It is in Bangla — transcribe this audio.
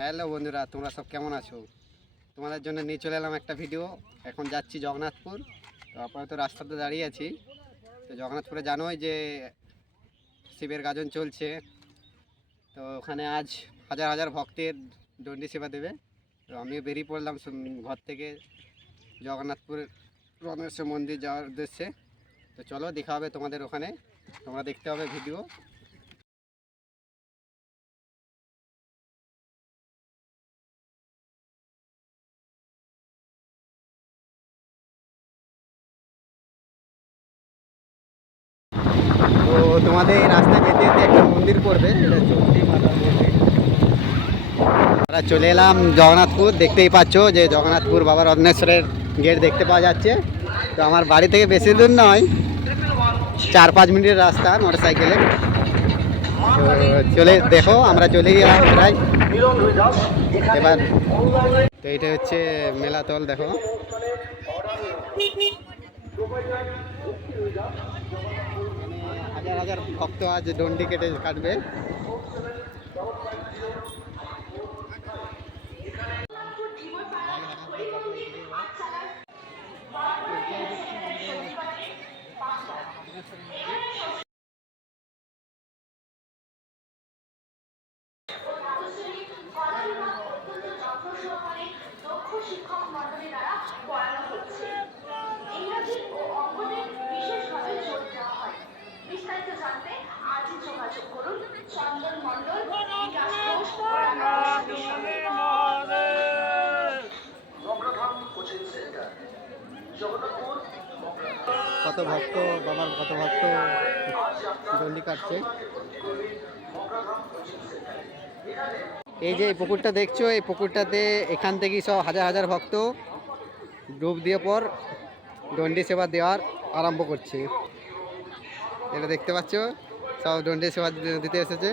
হ্যালো বন্ধুরা, তোমরা সব কেমন আছো? তোমাদের জন্য নিয়ে চলে এলাম একটা ভিডিও। এখন যাচ্ছি জগন্নাথপুর। তো আপাতত রাস্তাতে দাঁড়িয়ে আছি। তো জগন্নাথপুরে জানোই যে শিবের গাজন চলছে। তো ওখানে আজ হাজার হাজার ভক্তের দণ্ডি সেবা দেবে। তো আমিও বেরিয়ে পড়লাম ঘর থেকে জগন্নাথপুর রমেশ্বর মন্দির যাওয়ার উদ্দেশ্যে। তো চলো, দেখা হবে তোমাদের ওখানে, তোমরা দেখতে হবে ভিডিও। তো তোমাদের রাস্তায় যেতে যেতে একটা মন্দির পড়বে, এটা চণ্ডী মাতার মন্দির। আমরা চলে এলাম জগন্নাথপুর। দেখতেই পাচ্ছ যে জগন্নাথপুর বাবা রত্নেশ্বরের গেট দেখতে পাওয়া যাচ্ছে। তো আমার বাড়ি থেকে বেশি দূর নয়, 4-5 মিনিটের রাস্তা মোটর সাইকেলে। তো চলে দেখো, আমরা চলে গেলাম প্রায়। এবার তো এইটা হচ্ছে মেলাতল, দেখো। হাজার হাজার ভক্ত আজ ডন্ডি কাটবে। কত ভক্ত, বাবার কত ভক্ত ডন্ডি কাটছে। এই যে পুকুরটা দেখছো, এই পুকুরটাতে এখান থেকেই সব হাজার হাজার ভক্ত ডুব দিয়ে পর ডন্ডি সেবা দেওয়ার আরম্ভ করছে। এটা দেখতে পাচ্ছ, সব ডন্ডি সেবা দিতে এসেছে।